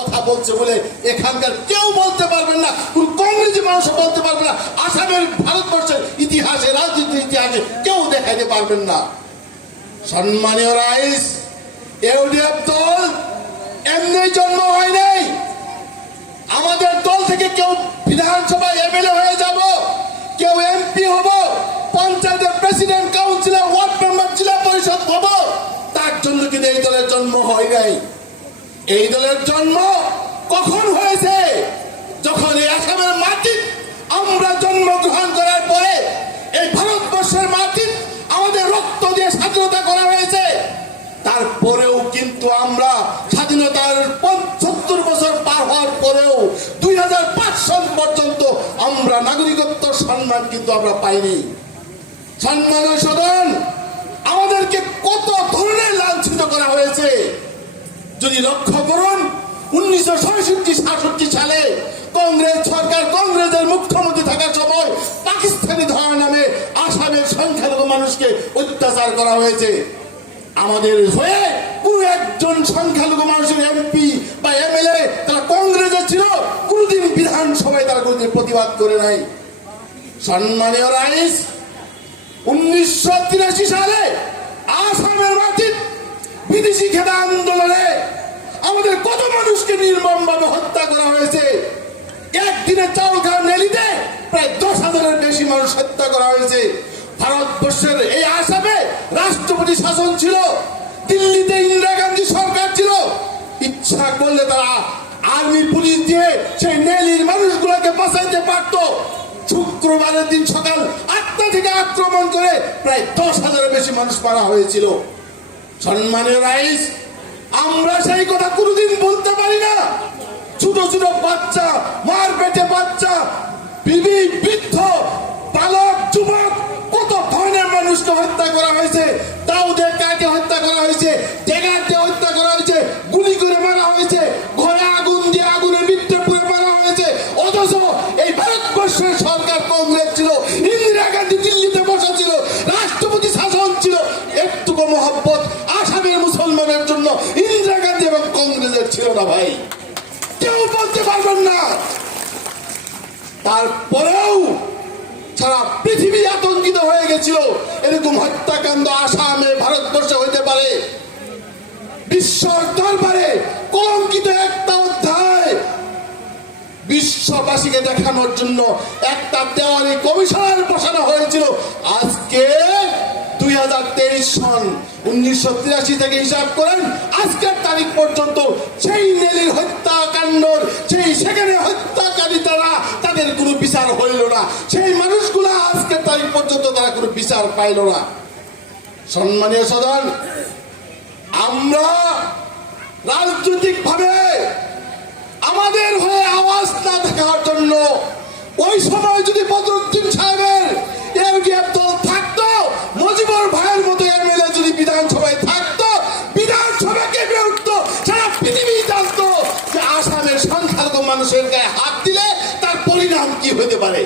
কথা বলছে বলে এখানকার কেউ বলতে পারবেন না, কোন কংগ্রেসি মানুষ বলতে পারবে না, আসামের ভারতবর্ষের ইতিহাসে রাজনীতির ইতিহাসে কেউ দেখাইতে পারবেন না। সম্মানীয় রাইস, ইউডিএফ দল এমনি জন্ম হয় নাই। আমাদের দল থেকে কেউ বিধানসভায় এমএলএ হয়ে যাব, কেউ এমপি হব, পঞ্চায়েতের প্রেসিডেন্ট, কাউন্সিলর, ওয়ার্ড মেম্বার, জেলা পরিষদ হব, তার জন্য কিন্তু এই দলের জন্ম হয় নাই। এই দলের জন্ম কখন হয়েছে? যখন এই আসামের মাটি আমরা জন্মগ্রহণ করার পরে এই ভারতবর্ষের মাটি আমাদের রক্ত দিয়ে স্বাধীনতা করা হয়েছে। তারপরেও কিন্তু আমরা স্বাধীনতার ৭৫ বছর পার হওয়ার পরেও ২০০৫ সাল পর্যন্ত আমরা নাগরিকত্ব সম্মান কিন্তু আমরা পাইনি। সম্মানীয় সদন, আমাদেরকে কত ধরনের লাঞ্ছিত করা হয়েছে যদি লক্ষ্য করুন। ১৯৬৬-৬৭ সালে কংগ্রেস সরকার, কংগ্রেসের মুখ্যমন্ত্রী থাকার সময় পাকিস্তানি ধারা নামে আসামের সংখ্যালঘু মানুষকে অত্যাচার করা হয়েছে। আমাদের হয়ে কোন একজন সংখ্যালঘু মানুষের এমপি বা এমএলএ তারা কংগ্রেসের ছিল, কোনদিন বিধানসভায় তারা কোনদিন প্রতিবাদ করে নাই। সম্মানীয় রাইস, ১৯৮৩ সালে আসামের মাটির বিদেশি খেদা আন্দোলনে আমাদের কত মানুষকে নির্মমভাবে হত্যা করা হয়েছে। একদিনে চাউলখানা নেলিতে প্রায় ১০,০০০-এর বেশি মানুষ হত্যা করা হয়েছে। ভারতবর্ষের এই আসামে রাষ্ট্রপতি শাসন ছিল, দিল্লিতে ইন্দিরা গান্ধী সরকার ছিল। ইচ্ছা করলে তারা আর্মি পুলিশ দিয়ে সেই নেলির মানুষগুলোকে বাঁচাইতে পারত। শুক্রবারের দিন সকাল ৮টা থেকে আক্রমণ করে প্রায় ১০,০০০-এর বেশি মানুষ মারা হয়েছিল। সম্মানীয় রাইস, আমরা সেই কথা কোনোদিন বলতে পারি না। ছোট ছোট বাচ্চা, মার পেটে বাচ্চা, বিবি, বৃদ্ধ, বালক, যুবক, কত ধরনের মানুষকে হত্যা করা হয়েছে। দাউদের কাকে হত্যা করা হয়েছে, টেগারকে হত্যা করা হয়েছে, গুলি করে মারা হয়েছে, ঘরে আগুন দিয়ে আগুনের মৃত্যু পুড়ে মারা হয়েছে। অথচ এই ভারতবর্ষের সরকার কংগ্রেস ছিল, ইন্দিরা গান্ধী দিল্লিতে বসা ছিল, রাষ্ট্রপতি শাসন ছিল। একটুকু মহব্বত আসামের মুসলমানের জন্য ইন্দিরা গান্ধী এবং কংগ্রেসের ছিল না ভাই, কেউ বলতে পারবেন না। তারপরেও সারা পৃথিবী আতঙ্কিত হয়ে গেছিল এরকম হত্যাকাণ্ড আসামে, ভারতবর্ষে হইতে পারে। বিশ্ব দরবারে কলঙ্কিত একটা অধ্যায় বিশ্ববাসীকে দেখানোর জন্য একটা দেওয়ানি কমিশন বসানো হয়েছিল। আজকে ২০২৩ সন, ১৯৮৩ থেকে হিসাব করেন আজকের তারিখ পর্যন্ত সেই নেলির হত্যাকাণ্ডর, সেই সেখানে হত্যাকারী তারা, তাদের কোনো বিচার হইল না। সেই মানুষগুলো আজকের তারিখ পর্যন্ত তারা কোনো বিচার পাইল না। সম্মানীয় সদন, আমরা রাজনৈতিক ভাবে আমাদের হয়ে আওয়াজ না দেখার জন্য ওই সময় যদি বদরুদ্দিন সাহেবের ইউডিএফ দল থাকতো, মুজিবুর ভাইয়ের মতো এমএলএ যদি বিধানসভায় থাকতো, বিধানসভাকে বিরুদ্ধ সারা পৃথিবী জানতো যে আসামের সংখ্যালঘু মানুষের গায়ে হাত দিলে তার পরিণাম কি হতে পারে।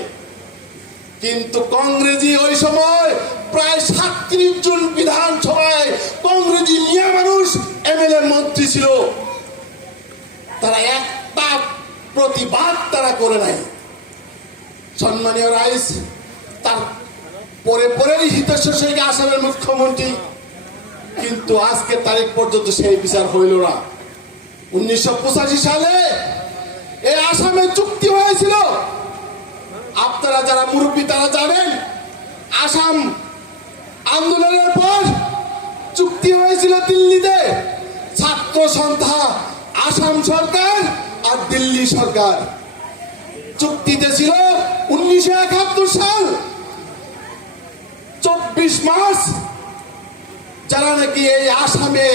কিন্তু কংগ্রেসি ওই সময় প্রায় ৩৭ জন বিধানসভায় কংগ্রেসি মিয়া মানুষ এমএলএ মন্ত্রী ছিল, তারা একটা প্রতিবাদ তারা করে নাই। সম্মানীয় রাইস, তার পরে পরেই হিতেশ্বর শেখ আসামের মুখ্যমন্ত্রী, কিন্তু আজকের তারিখ পর্যন্ত সেই বিচার হইল না। ১৯৮৫ সালে এই আসামে চুক্তি হয়েছিল, আপনারা যারা মুরব্বী তারা জানেন। আসাম আন্দোলনের পর চুক্তি হয়েছিল দিল্লিতে, ছাত্র সন্থা, আসাম সরকার আর দিল্লি সরকার। চুক্তিতে ছিল ১৯৭১ সাল ২৪ মার্চ যারা নাকি এই আসামে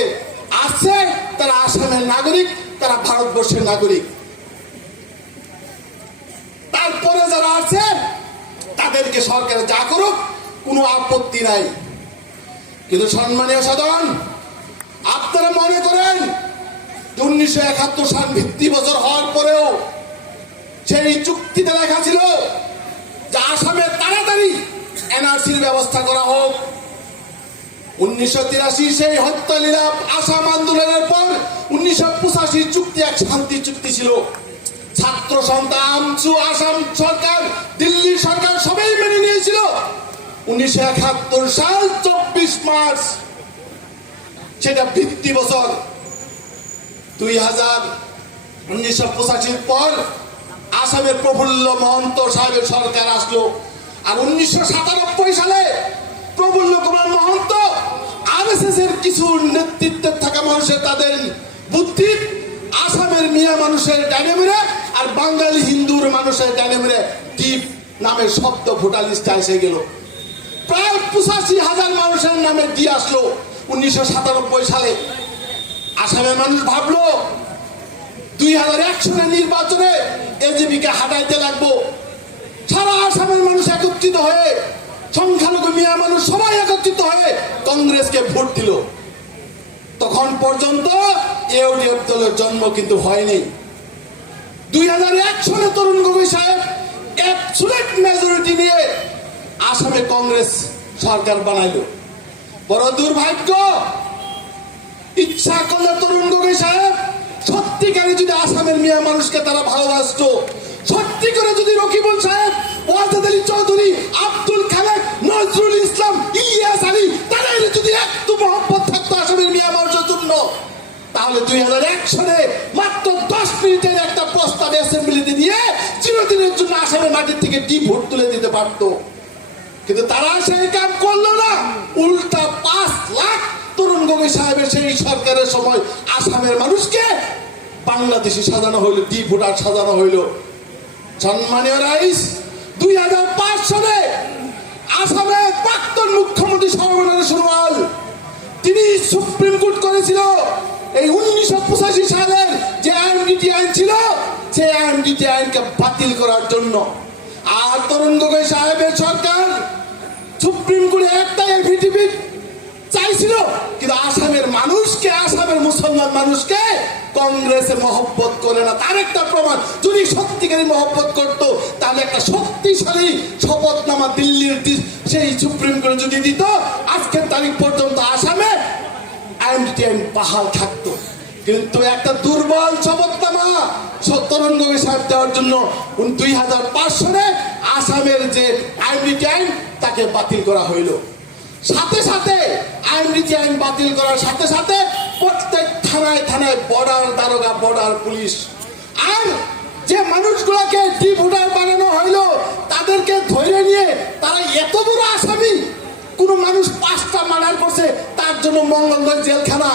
আছে তারা আসামের নাগরিক, তারা ভারতবর্ষের নাগরিক। তারপরে যারা আছে তাদেরকে সরকার যা করুক কোনো আপত্তি নাই। কিন্তু সম্মানীয় সদন, আপনারা মনে করেন ১৯৭১ সাল ভিত্তি বছর হওয়ার পরেও সেই চুক্তিতে লেখা ছিল যে আসামে তাড়াতাড়ি এনআরসির ব্যবস্থা করা হোক। 1983 সেই হত্যালীলা আসাম আন্দোলনের পর 1985 চুক্তি এক শান্তি চুক্তি ছিল। ছাত্র সন্তান আমসু, আসাম সরকার, দিল্লি সরকার সবাই মেনে নিয়েছিল। 1971 সাল 24 মার্চ সেটা ভিত্তি বছর। 1985 পর আসামের প্রফুল্ল মহন্ত সাহেবের সরকার আসলো। আর 1997 সালে প্রফুল্ল কুমার মহন্ত আরএসএস এর কিছু নেতৃত্বে থাকা মানুষের তাদের বুদ্ধি আসামের মিয়া মানুষের ডানে মেরে আর বাঙালি হিন্দুর মানুষের ডানে মেরে দ্বীপ নামে শব্দ ভোটার লিস্টে এসে গেল। প্রায় 85,000 মানুষের নামে দিয়ে আসলো 1997 সালে। আসামের মানুষ ভাবলো 2001 সালের নির্বাচনে এজিপিকে হাঁটাইতে লাগবো। সারা আসামের মানুষ একত্রিত হয়ে, সংখ্যালঘু মিয়া মানুষ সবাই একত্রিত হয়ে কংগ্রেসকে ভোট দিল। তখন পর্যন্ত ইউডিএফ দলের জন্ম কিন্তু হয়নি। 2001 সালে তরুণ গগৈ সাহেব অ্যাবসলিউট মেজরিটি নিয়ে আসামে কংগ্রেস সরকার বানাইলো। বড় দুর্ভাগ্য, ইচ্ছা করলে তরুণ গগৈ সাহেব সত্যিকারে যদি আসামের মিয়া মানুষকে তারা ভালোবাসতো, সত্যি করে যদি রকিবুল সাহেব, ওয়াজেদ আলী চৌধুরী, আব্দুল খালেক, নজরুল ইসলাম, ইলিয়াস আলী তাদের যদি একটু মহব্বত থাকতো আসামের মিয়া মানুষের জন্য, তাহলে 2001 সালে মাত্র 10 মিনিটের একটা প্রস্তাব অ্যাসেম্বলিতে নিয়ে চিরদিনের জন্য আসামের মাটির থেকে ভোট তুলে দিতে পারতো। কিন্তু তারা সেই কাম করলো না। উল্টা 5 লাখ তরুণ গগৈ সাহেবের সেই সরকারের সময় আসামের মানুষকে বাংলাদেশি সাজানো হইলো, ভোটার সাজানো হইলো। সম্মানীয় রাইস, 2005 সালে আসামের প্রাক্তন মুখ্যমন্ত্রী সর্বানন্দ সোনোয়াল তিনি সুপ্রিম কোর্ট করেছিল এই 1985 সালের যে আইনডিটি আইন ছিল সেই আইনডিটি আইনকে বাতিল করার জন্য। আর তরুণ গগৈ সাহেবের সরকার সুপ্রিম কোর্টে একটা এফিডেভিট চাইছিল, কিন্তু আসামের মানুষকে, আসামের মুসলমান মানুষকে কংগ্রেসে মহব্বত করে না। তার একটা প্রমাণ, যদি সত্যিকারী মহব্বত করতো তাহলে একটা শক্তিশালী শপথনামা দিল্লির সেই সুপ্রিম কোর্টে যদি দিত, আজকের তারিখ পর্যন্ত আসামে আইনটি আইন বহাল থাকতো। কিন্তু একটা দুর্বল শপথনামা তরুণ গগৈ সাহেব দেওয়ার জন্য 2005 সালে আসামের যে আইনটি আইন তাকে বাতিল করা হইল। সাথে সাথে আইনটি আইন বাতিল করার সাথে সাথে প্রত্যেক থানায় থানায় বর্ডার দারোগা, বর্ডার পুলিশ, আর যে মানুষগুলোকে ভোটার বানানো হইলো তাদেরকে ধরে নিয়ে তারা এত বড় আসামি। কোন মানুষ 5টা মার্ডার করছে তার জন্য মঙ্গলদৈ জেলখানা,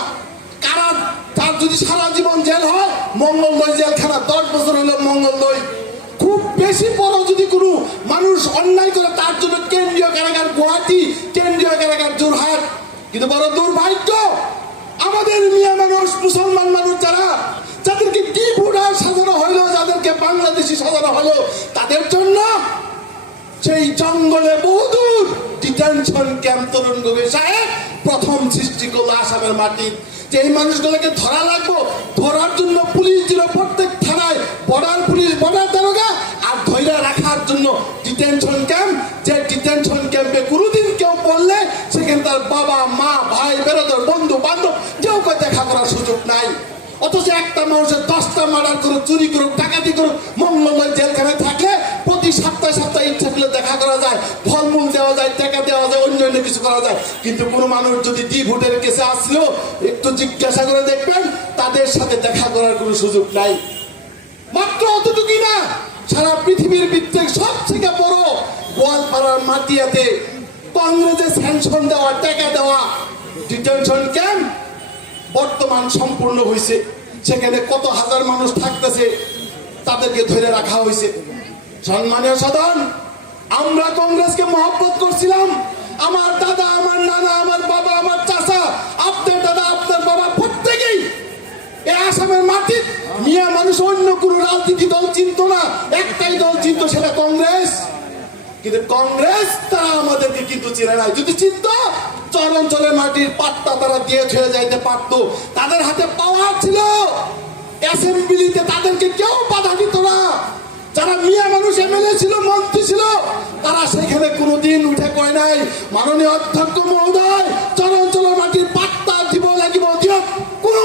কারা তার যদি সারা জীবন জেল হয় মঙ্গলদৈ জেলখানা, 10 বছর হলো মঙ্গলদৈ। খুব বেশি বড় যদি কোনো মানুষ অন্যায় করে তার জন্য কেন্দ্রীয় কারাগার গুয়াহাটি, কেন্দ্রীয় কারাগার যোরহাট। কিন্তু বড় দুর্ভাগ্য, আমাদের মিয়া মানুষ, মুসলমান মানুষ যারা, যাদেরকে ভোটার সাজানো হইলো, যাদেরকে বাংলাদেশি সাজানো হলো, তাদের জন্য সেই জঙ্গলে বহুদূর ডিটেনশন ক্যাম্প তরুণ গগৈ সাহেব প্রথম সৃষ্টি করলো আসামের মাটি। যে এই মানুষগুলোকে ধরা লাগবো, ধরার জন্য পুলিশ দিল প্রত্যেক থানায়, বর্ডার পুলিশ, বর্ডার দারোগা, আর ধরে রাখার জন্য ডিটেনশন ক্যাম্প। যে ডিটেনশন ক্যাম্পে কোনোদিন কেউ পড়লে সেখানে তার বাবা, মা, ভাই, বেরোদর, বন্ধু বান্ধব কেউ দেখা করার সুযোগ নাই। অথচ একটা মানুষের 10টা মার্ডার করুক, চুরি করুক, ডাকাতি করুক, মঙ্গলদৈ জেলখানায় থাকলে প্রতি সপ্তাহে সপ্তাহে ইচ্ছা করলে দেখা করা যায়, ফলমূল দেওয়া যায়, টাকা দেওয়া যায়, অন্য কিছু করা যায়। কিন্তু কোনো মানুষ যদি ভোটের কেসে আসলো, একটু জিজ্ঞাসা করে দেখবেন তাদের সাথে দেখা করার কোনো সুযোগ নাই। মাত্র অতটুকুই না, সারা পৃথিবীর ভিত্তিক সবথেকে বড় গোয়ালপাড়ার মাটিয়াতে কংগ্রেসের স্যাংশন দেওয়া, টাকা দেওয়া ডিটেনশন ক্যাম্প বর্তমান সম্পূর্ণ হয়েছে। সেখানে কত হাজার মানুষ থাকতেছে, তাদেরকে ধরে রাখা হয়েছে। সম্মানীয় সাধারণ, আমরা কংগ্রেসকে মহব্বত করছিলাম। আমার দাদা, আমার নানা, আমার বাবা, আমার চাচা, আপনার দাদা, আপনার বাবা প্রত্যেকেই এই আসামের মাটির মিয়া মানুষ অন্য কোনো রাজনীতি দল চিনত না, একটাই দল চিনত, সেটা কংগ্রেস। কিন্তু কংগ্রেস তারা আমাদেরকে কিন্তু চেনে নাই। যদি চিনত, চরাঞ্চলের মাটির পাট্টা তারা দিয়ে ছুঁয়ে যাইতে পারতো। তাদের হাতে পাওয়ার ছিল, অ্যাসেম্বলিতে তাদেরকে কেউ বাধা দিত না। যারা মিয়া মানুষ এমএলএ ছিল, মন্ত্রী ছিল, তারা সেখানে কোনোদিন উঠে কয় নাই মাননীয় অধ্যক্ষ মহোদয় চরাঞ্চলের মাটির পাত্তা দিব লাগিব দিয়ক। কোন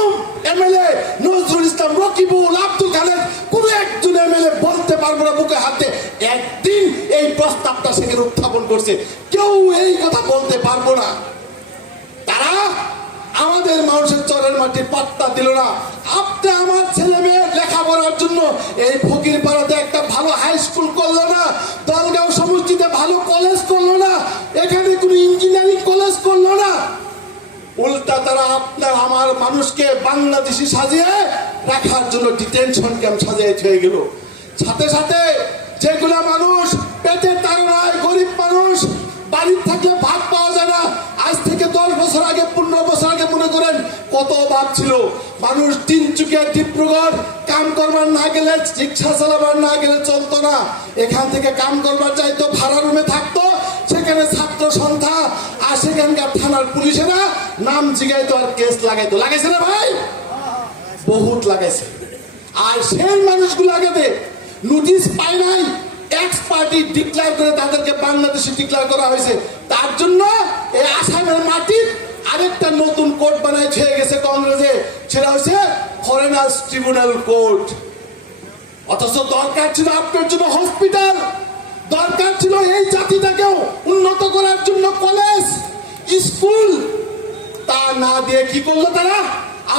এমএলএ নজরুল ইসলাম, রকিবুল, আব্দুল খালেদ কোন একজন এমএলএ বলতে পারবো না বুকে হাতে একদিন এই প্রস্তাবটা সেখানে উত্থাপন করছে, কেউ এই কথা বলতে পারবো না। তারা আমাদের মানুষের চরের মাটির পাত্তা দিল না। আপনি আমার ছেলে মেয়ে লেখাপড়ার জন্য এই ফকিরপাড়াতে একটা ভালো হাই স্কুল করলো না, দলগাঁও সমষ্টিতে ভালো কলেজ করলো না, এখানে কোনো ইঞ্জিনিয়ারিং কলেজ করলো না। উল্টা তারা আপনার আমার মানুষকে বাংলাদেশি সাজিয়ে রাখার জন্য ডিটেনশন ক্যাম্প সাজিয়ে হয়ে গেল। সাথে সাথে যেগুলা মানুষ পেটের তাড়নায় গরিব মানুষ বাড়ির থাকলে ভাত পাওয়া যায় না, আজ থেকে 10 বছর আগে 15 বছর আগে মনে করেন কত অভাব ছিল। মানুষ তিনচুকিয়া ডিব্রুগড় কাম করবার না গেলে, রিক্সা চালাবার না গেলে চলতো না। এখান থেকে কাম করবার চাইতো, ভাড়া রুমে থাকতো, সেখানে ছাত্র সন্ধ্যা আর সেখানকার থানার পুলিশেরা নাম জিগাইতো আর কেস লাগাইতো। লাগাইছে না ভাই? বহুত লাগাইছে। আর সেই মানুষগুলো আগে নোটিশ পায় নাই, এক্স পার্টি ডিক্লেয়ার করে তাদেরকে বাংলাদেশে ডিক্লেয়ার করা হয়েছে। তার জন্য এই আসামের মাটির আরেকটা নতুন কোর্ট বানায় হয়ে গেছে কংগ্রেসে, সেটা হচ্ছে ফরেনার্স ট্রিব্যুনাল কোর্ট। অথচ দরকার ছিল আপনার জন্য হসপিটাল, দরকার ছিল এই জাতিটাকেও উন্নত করার জন্য কলেজ, স্কুল। তা না দিয়ে কি করলো তারা?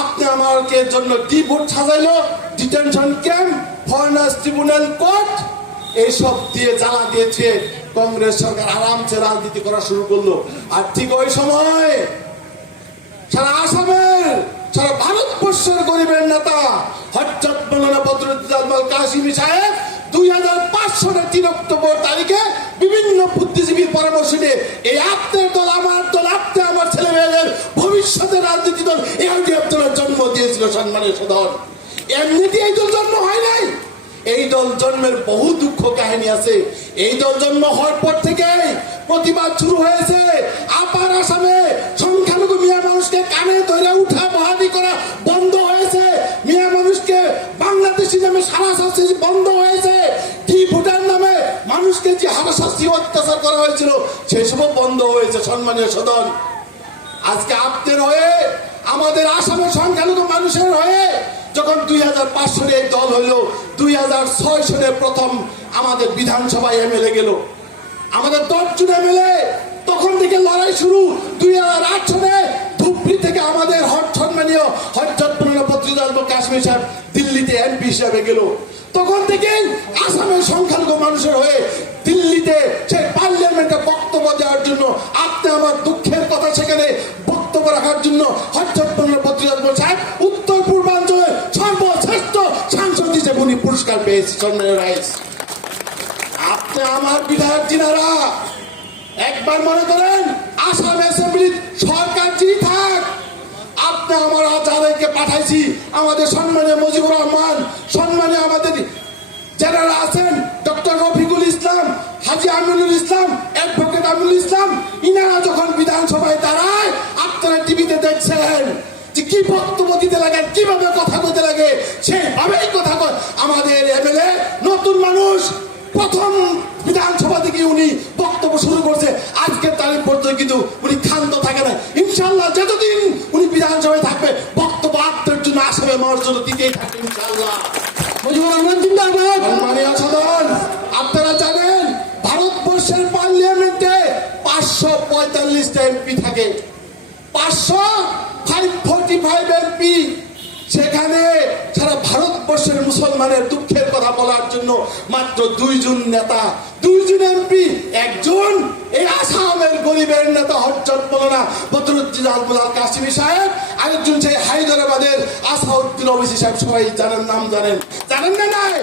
আপনি আমাকে জন্য ডিপোর্ট সাজাইলো, detention camp, foreigners tribunal court, এইসব দিয়ে জ্বালা দিয়েছে। কংগ্রেস সরকার আরামসে রাজনীতি করা শুরু করলো। আর ঠিক ওই সময় সারা আসামের, সারা ভারতবর্ষের গরিবের নেতা হযরত মাওলানা বদরুদ্দোজা আজমল কাসিমি সাহেব 2005 সালের 3 অক্টোবর তারিখে বিভিন্ন বুদ্ধিজীবীর পরামর্শ নিয়ে এই আপনার দল, আমার দল, আপনি আমার ছেলে মেয়েদের ভবিষ্যতের রাজনীতি দল এআইডিএফ দলের জন্ম দিয়েছিল। সম্মানের সদন, এমনিতে এই দল জন্ম হয় নাই, এই দল জন্মের বহু দুঃখ কাহিনী আছে। এই দল জন্ম হওয়ার পর থেকে প্রতিবাদ শুরু হয়েছে। আপার আসামে সংখ্যালঘু মিয়া মানুষকে কানে ধরে উঠা বহানি করা বন্ধ হয়েছে, মিয়া মানুষকে বাংলাদেশি নামে হারাশাস্তি বন্ধ হয়েছে, ভোটার নামে মানুষকে যে হারাশাস্তি অত্যাচার করা হয়েছিল সেসবও বন্ধ হয়েছে। সম্মানীয় সদন, আজকে আপনাদের হয়ে, আমাদের আসামের সংখ্যালঘু মানুষের হয়ে যখন 2005 সালে এই দল হইল, 2006 সালে প্রথম আমাদের বিধানসভায় এমএলএ গেল, আমাদের 10 জন এমএলএ, তখন থেকে লড়াই শুরু। 2008 সালে ধুবড়ি থেকে আমাদের সম্মানীয় হযরত মাওলানা বদরুদ্দোজা আজমল কাসিমি সাহেব দিল্লিতে এমপি হিসেবে গেল। তখন থেকে আসামের সংখ্যালঘু মানুষের হয়ে দিল্লিতে সেই পার্লামেন্টে বক্তব্য দেওয়ার জন্য, আপনি আমার দুঃখের কথা সেখানে বক্তব্য রাখার জন্য হযরত মাওলানা বদরুদ্দোজা আজমল সাহেব উত্তর পূর্বাঞ্চলের সর্বশ্রেষ্ঠ সাংসদ হিসেবে উনি পুরস্কার পেয়েছে। সম্মানীয় রাইস, আপনি আমার বিধায়ক যিনারা একবার মনে করেন আসাম অ্যাসেম্বলির সরকার যিনি থাক, আপনি আমার যাদেরকে পাঠাইছি, আমাদের সম্মানীয় মুজিবুর রহমান, সম্মানীয় আমাদের যারা আছেন ডক্টর রফিকুল ইসলাম, হাজি আমিনুল ইসলাম, অ্যাডভোকেট আমিনুল ইসলাম, ইনারা যখন বিধানসভায় দাঁড়ায় আপনারা টিভিতে দেখছেন যে কি বক্তব্য দিতে লাগে, কিভাবে কথা বলতে লাগে, সেইভাবেই কথা কয়। আমাদের এমএলএ নতুন মানুষ, প্রথম বিধানসভা থেকে উনি বক্তব্য শুরু করছে, আজকের তারিখ পর্যন্ত কিন্তু উনি ক্ষান্ত থাকে না। ইনশাল্লাহ যতদিন উনি বিধানসভায় থাকবে বক্তব্য আপনার জন্য, আসামের মানুষের জন্য দিতেই থাকবে ইনশাল্লাহ। আপনারা জানেন ভারতবর্ষের পার্লামেন্টে 545টা এমপি থাকে, 545 এমপি। সেখানে সারা ভারতবর্ষের মুসলমানের দুঃখের কথা বলার জন্য মাত্র 2 জন নেতা, 2 জন এমপি, একজন এই আসামের গরিবের নেতা হযরত মাওলানা বদরুদ্দোজা আজমল কাসিমি সাহেব, আরেকজন সেই হায়দ্রাবাদের আসাউদ্দিন ওয়াইসি সাহেব। সবাই জানেন, নাম জানেন, জানেন না? নাই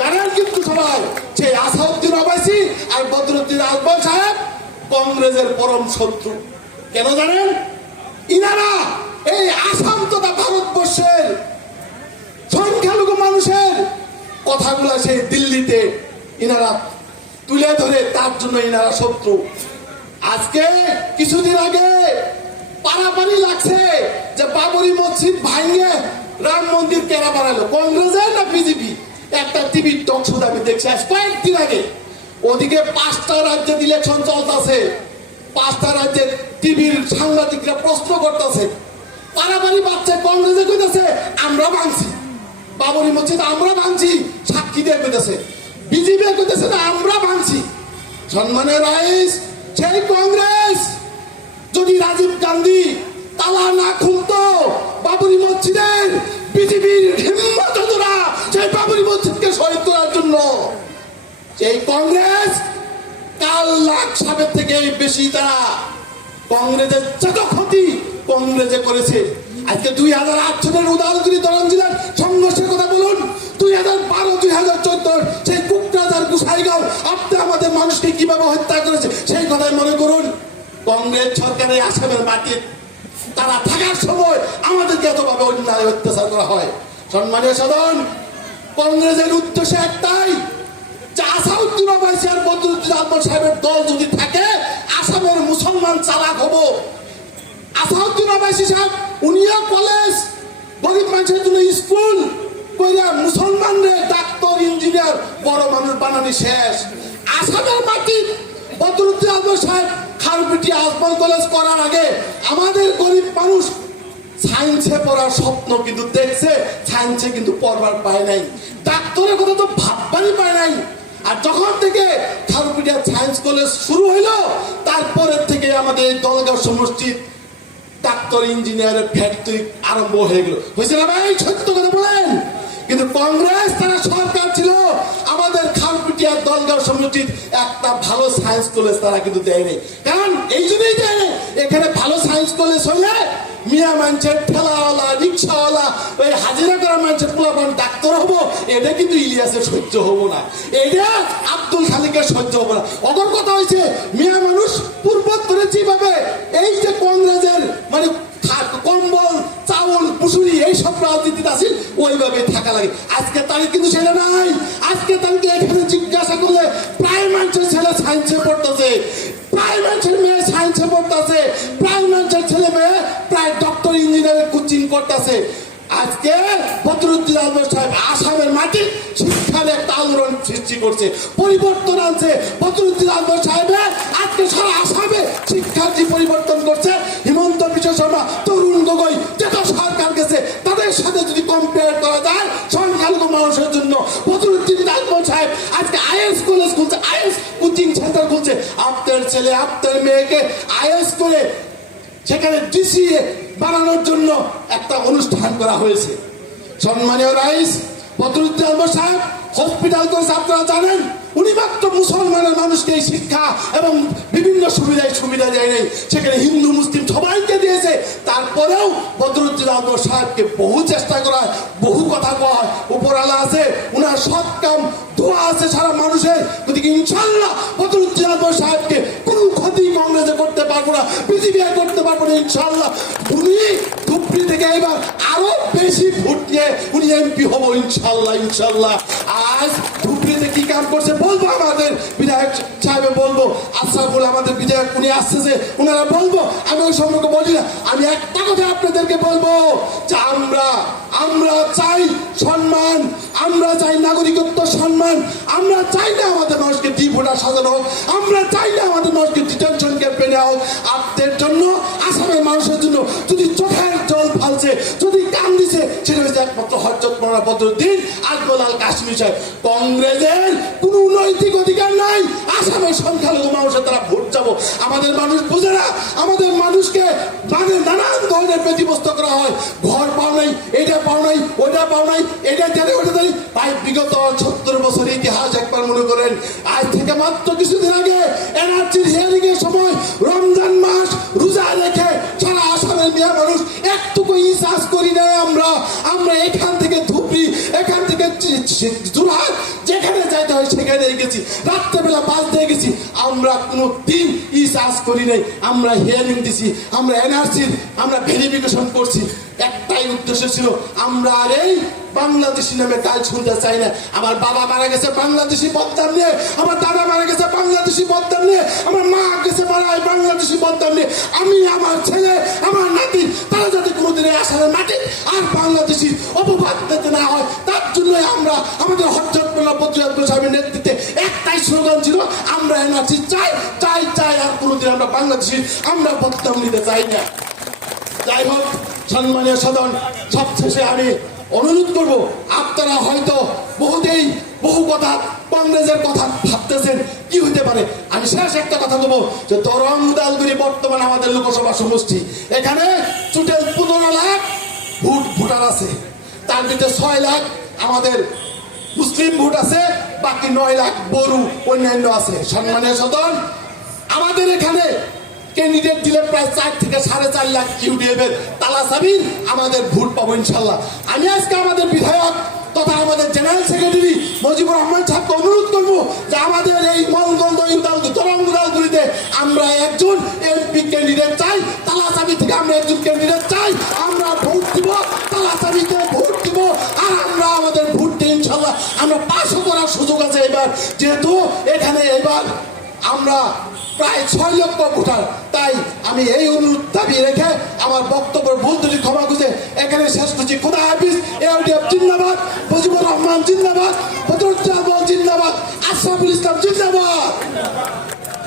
জানেন, কিন্তু সবাই সেই আসাউদ্দিন ওয়াইসি আর বদরুদ্দোজা আজমল সাহেব কংগ্রেসের পরম শত্রু। কেন জানেন? ইনারা এই আসাম তথা ভারতবর্ষের সংখ্যালঘু মানুষের কথাগুলা সেই দিল্লিতে ইনারা তুলে ধরে, তার জন্য ইনারা শত্রু। আজকে কিছুদিন আগে পারাপারি লাগছে যে বাবরি মসজিদ ভাঙে রাম মন্দির কেনা বানালো, কংগ্রেসের না বিজেপি? একটা টিভি টক শোতে আমি দেখছি আজ কয়েকদিন আগে ওদিকে 5টা রাজ্যে ইলেকশন চলতেছে, 5টা রাজ্যের টিভির সাংবাদিকরা প্রশ্ন করতেছে, পারাপারি বাচ্চা কংগ্রেসে কইতেছে আমরা ভাঙছি, বাবরি মসজিদ আমরা ভাঙছি, সাক্ষী দিয়ে কইতেছে, বিজেপি কইতেছে না আমরা ভাঙছি। সম্মানের রাইস, সেই কংগ্রেস যদি রাজীব গান্ধী তালা না খুলতো বাবরি মসজিদের, বিজেপির হিম্মত হতো না সেই বাবরি মসজিদকে শহীদ করার জন্য। সেই কংগ্রেস কাল লাখ সাহেবের থেকে বেশি তারা কংগ্রেসের যত ক্ষতি কংগ্রেসে করেছে। আজকে 2008 সালের উদাহরণগুলি দরন জেলার সংঘর্ষের কথা বলুন, 2012-2014 সেই কুকরাজার গুসাইগাঁও আপনি আমাদের মানুষকে কিভাবে হত্যা করেছে সেই কথাই মনে করুন। কংগ্রেস সরকারের আসামের মাটির তারা থাকার সময় আমাদেরকে এতভাবে অন্যায় অত্যাচার করা হয়। সম্মানীয় সাধন, কংগ্রেসের উদ্দেশ্য একটাই যে আসাউদ্দিন ওবায়সী আর বদরুদ্দিন আহমদ সাহেবের দল যদি থাকে আসামের মুসলমান চালাক হবো। আসাউদ্দিন ওবায়সী সাহেব উনিও কলেজ, গরিব মানুষের জন্য স্কুল কইরা মুসলমানদের ডাক্তার ইঞ্জিনিয়ার বড় মানুষ বানানি শেষ। আসামের মাটি বদরুদ্দিন আহমদ সাহেব খালপিটি আজমল কলেজ করার আগে আমাদের গরিব মানুষ সায়েন্সে পড়ার স্বপ্ন কিন্তু দেখছে, সায়েন্সে কিন্তু পড়বার পায় নাই, ডাক্তারের কথা তো ভাববারই পায় নাই। আর যখন থেকে খালপিটিয়া সায়েন্স কলেজ শুরু হইলো তারপরের থেকে আমাদের এই দলগাঁও সমষ্টির ডাক্তার ইঞ্জিনিয়ারের ফ্যাক্টরি আরম্ভ হয়ে গেল। হয়েছে না ভাই, সত্য কথা বলেন? কিন্তু কংগ্রেস তারা সরকার ছিল, আমাদের খালপিটিয়া দলগাঁও সমষ্টির একটা ভালো সায়েন্স কলেজ তারা কিন্তু দেয়নি। কারণ এই জন্যই দেয়নি, এখানে ভালো সায়েন্স কলেজ হলে মিয়া মানুষের ঠেলাওয়ালা রিক্সাওয়ালা ওই হাজিরা করা মানুষের পোলাপান ডাক্তার হবো, এটা কিন্তু ইলিয়াসের সহ্য হবো না, এটা আব্দুল খালিকের সহ্য হবো না। অগর কথা হয়েছে মিয়া মানুষ পূর্বোত্তরে যেভাবে এই যে কংগ্রেসের মানে কম্বল চাউল পুষুরি এইসব রাজনীতি আছে ওইভাবে থাকা লাগে। আজকে তারিখ কিন্তু সেটা নাই। আজকে তারিখে এখানে জিজ্ঞাসা করলে প্রায় মানুষের ছেলে সায়েন্সে পড়তেছে, প্রায় মানুষের মেয়ে সায়েন্সে পড়তেছে, প্রায় মানুষের ছেলে মেয়ে প্রায় ডক্টর ইঞ্জিনিয়ারের কোচিং করতেছে। আজকে বদরুদ্দিন আহমদ সাহেব আসামের মাটি শিক্ষার একটা আলোড়ন সৃষ্টি করছে, পরিবর্তন আনছে। বদরুদ্দিন আহমদ সাহেবের আজকে সারা আসামে শিক্ষার যে পরিবর্তন করছে, হিমন্ত বিশ্ব শর্মা, তরুণ গগৈ যেটা সরকার গেছে তাদের সাথে যদি কম্পেয়ার করা যায় সংখ্যালঘু মানুষের জন্য বদরুদ্দিন আহমদ সাহেব আজকে আইএস কলেজ খুলছে, আইএস কোচিং সেন্টার খুলছে। আপনার ছেলে আপনার মেয়েকে আইএস করে সেখানে ডিসিএ বানানোর জন্য একটা অনুষ্ঠান করা হয়েছে। সম্মানীয় রাইস, বদরুদ্দিন আহমদ সাহেব হসপিটাল করেছে, আপনারা জানেন। উনি মাত্র মুসলমানের মানুষকে এই শিক্ষা এবং বিভিন্ন সুবিধা দেয় নাই, সেখানে হিন্দু মুসলিম সবাইকে দিয়েছে। তারপরেও বদরুদ্দিন আহমদ সাহেবকে বহু চেষ্টা করা হয়, বহু কথা কওয়া হয়, উপরালা আছে, উনার সৎ কাম দোয়া আছে সারা মানুষের। গতিকে ইনশাল্লাহ বদরুদ্দিন আহমদ সাহেবকে কোনো ক্ষতি কংগ্রেসে করতে পারবো না, বিজেপি করতে পারবো না ইনশাল্লাহ। উনি ধুপড়ি থেকে এবার আরো বেশি ভোট নিয়ে উনি এমপি হবো ইনশাল্লাহ। ইনশাল্লাহ আজ ধুপড়িতে কি কাম করছে বলবো, আমাদের বিধায়ক সাহেব বলবো, আশরাফুল আমাদের বিধায়ক উনি আসতেছে, ওনারা বলবো, আমি ওই সম্পর্কে বলি না। আমি একটা কথা আপনাদেরকে বলবো যে আমরা চাই সম্মান, আমরা চাই নাগরিকত্ব সম্মান, আমরা চাই না আমাদের মানুষকে ডিভোটার সাজানো হোক, আমরা চাই না আমাদের মানুষকে ডিটেনশন ক্যাম্পে নেওয়া হোক। আপনাদের জন্য আসামের মানুষের জন্য যদি চোখের জল ফালছে, যদি কান দিছে, সেটা হচ্ছে একমাত্র হযরত মাওলানা বদরুদ্দিন আজমল আল কাশ্মীরি সাহেব। কংগ্রেসের কোন নৈতিক অধিকার নাই আসামের সংখ্যালঘু মানুষের তারা ভোট যাবো। আমাদের মানুষ বুঝে না, আমাদের মানুষকে মানে নানান ধরনের ব্যতিব্যস্ত করা হয়, ঘর পাও নাই, এটা পাও নাই, ওটা পাও নাই, এটা জানে ওটা জানি। তাই বিগত 70 বছর ইতিহাস একবার মনে করেন, আজ থেকে মাত্র কিছুদিন আগে এনআরসির হিয়ারিং এর সময় রমজান মাস রোজা রেখে সারা আসামের মেয়ে মানুষ একটুকু ইসাস করি নাই। আমরা এখান থেকে ধুপড়ি, এখান থেকে জোরহাট, যেখানে যাইতে হয় সেখানে গেছি, রাত্রেবেলা বাস দিয়ে গেছি, আমরা কোনো দিন ইসাস করি নাই। আমরা হিয়ারিং দিছি, আমরা এনআরসির আমরা ভেরিফিকেশন করছি। একটাই একটাই উদ্দেশ্য ছিল, আমরা আর এই বাংলাদেশি নামে কাজ শুনতে চাই না। আমার বাবা মারা গেছে বাংলাদেশি বদনাম নিয়ে, আমার দাদা মারা গেছে বাংলাদেশি বদনাম নিয়ে, আমার মা গেছে মারা বাংলাদেশি বদনাম নিয়ে। আমি, আমার ছেলে, আমার নাতি, তারা যাতে কোনোদিন আসার মাটি আর বাংলাদেশি অপবাদ দিতে না হয়, তার জন্য আমরা আমাদের হরজতমোল্লা বদরুদ্দোজা সাহেবের নেতৃত্বে একটাই স্লোগান ছিল, আমরা এনআরসি চাই চাই চাই, আর কোনোদিন আমরা বাংলাদেশি আমরা বদনাম নিতে চাই না। যাই হোক সম্মানীয় সদন, সবশেষে আমি অনুরোধ করব, আপনারা হয়তো বহু কথা কংগ্রেসের কথা ভাবতেছেন কি হইতে পারে। আমি শেষ একটা কথা দেবো যে তরং উদালগুড়ি বর্তমানে আমাদের লোকসভা সমষ্টি, এখানে টোটাল 15 লাখ ভোটার আছে, তার ভিতরে 6 লাখ আমাদের মুসলিম ভোট আছে, বাকি 9 লাখ বড়ু অন্যান্য আছে। সম্মানীয় সদন, আমাদের এখানে ক্যান্ডিডেট দিলে প্রায় 4 থেকে 4.5 লাখ ইউডিএফ এর তালা চাবি আমাদের ভোট পাবো ইনশাল্লাহ। আমি আজকে আমাদের বিধায়ক তথা আমাদের জেনারেল সেক্রেটারি মুজিবুর রহমান সাহেবকে অনুরোধ করবো যে আমাদের এই মনগঞ্জ তরং উদালগুড়িতে আমরা একজন এমপি ক্যান্ডিডেট চাই, তালা চাবি থেকে আমরা একজন ক্যান্ডিডেট চাই, আমরা ভোট দিব, তালা চাবিতে ভোট দিব, আর আমরা আমাদের ভোটটি ইনশাল্লাহ আমরা পাশও করার সুযোগ আছে এবার, যেহেতু এখানে এবার আমরা প্রায় 6 লক্ষ ভোটার। তাই আমি এই অনুরোধ দাবি রেখে আমার বক্তব্যের ভুল ত্রুটি ক্ষমা খুঁজে এখানে শেষ করছি। খোদা হাফিজ। এআইডিএফ জিন্দাবাদ, মুজিবুর রহমান জিন্দাবাদ, বদরুদ্দোজা জিন্দাবাদ, আশরাফুল ইসলাম জিন্দাবাদ,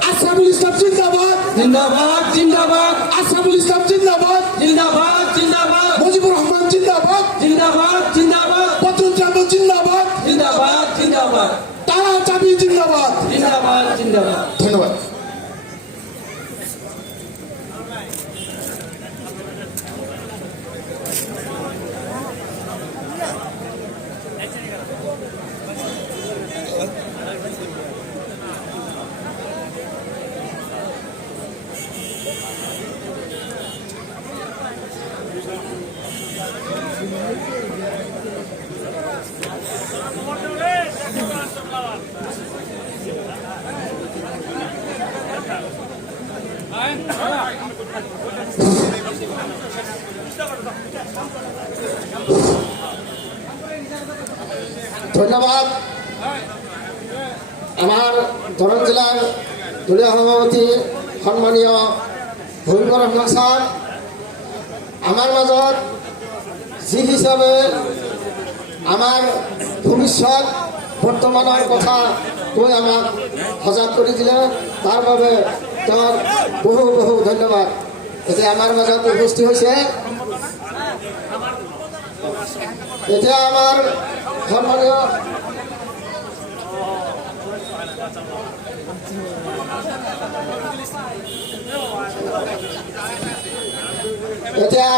আশরাফুল ইসলাম জিন্দাবাদ, জিন্দাবাদ জিন্দাবাদ, আশরাফুল ইসলাম জিন্দাবাদ, জিন্দাবাদ জিন্দাবাদ, মুজিবুর রহমান জিন্দাবাদ, জিন্দাবাদ জিন্দাবাদ, বদরুদ্দোজা জিন্দাবাদ, জিন্দাবাদ জিন্দাবাদ, তারা চাবি জিন্দাবাদ। জিন্দাবাদ জিন্দাবাদ। ধন্যবাদ। ধন্যবাদ। আমার ধরন জেলার দলীয় সভাপতি সম্মানীয় মুজিবুর রহমান স্যার আমার মাজত যি হিচাপে আমাৰ ভৱিষ্যত বৰ্তমানৰ কথা কৈ আমাক সজাগ কৰি দিলে, তাৰ বাবে তেওঁক বহু বহু ধন্যবাদ। এতিয়া আমাৰ মাজত উপস্থিত হৈছে এতিয়া আমাৰ সম্মানীয় এতিয়া